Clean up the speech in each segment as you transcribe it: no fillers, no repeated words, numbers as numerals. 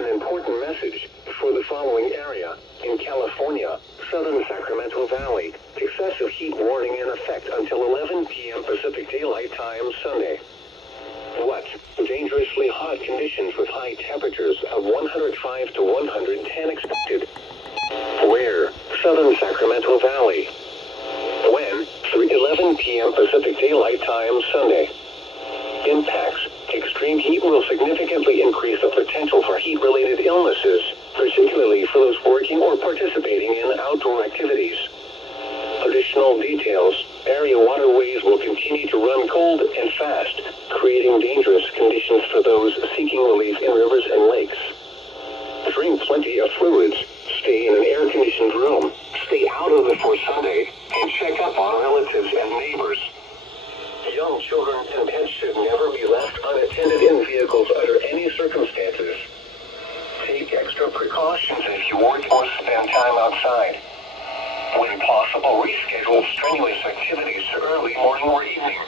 an important message for the following area. In California, southern Sacramento Valley, excessive heat warning in effect until 11 p.m. Pacific Daylight Time Sunday. What? Dangerously hot conditions with high temperatures of 105 to 110 expected. Where? Southern Sacramento Valley. When? 11 p.m. Pacific Daylight Time Sunday. Impacts. Extreme heat will significantly increase the potential for heat-related illnesses, particularly for those working or participating in outdoor activities. Additional details. Area waterways will continue to run cold and fast, creating dangerous conditions for those seeking relief in rivers and lakes. Drink plenty of fluids. Stay in an air-conditioned room. Stay out of it for Sunday, and check up on relatives and neighbors. Young children and pets should never be left unattended in vehicles under any circumstances. Take extra precautions if you work or spend time outside. When possible, reschedule strenuous activities to early morning or evening.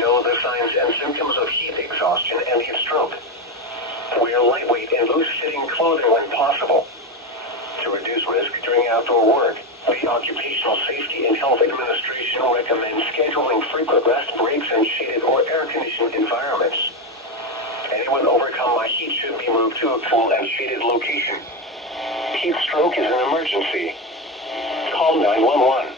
Know the signs and symptoms of heat exhaustion and heat stroke. Wear lightweight and loose-fitting clothing when possible. To reduce risk during outdoor work, the Occupational Safety and Health Administration recommends scheduling frequent rest breaks in shaded or air-conditioned environments. Anyone overcome by heat should be moved to a cool and shaded location. Heat stroke is an emergency. Call 911.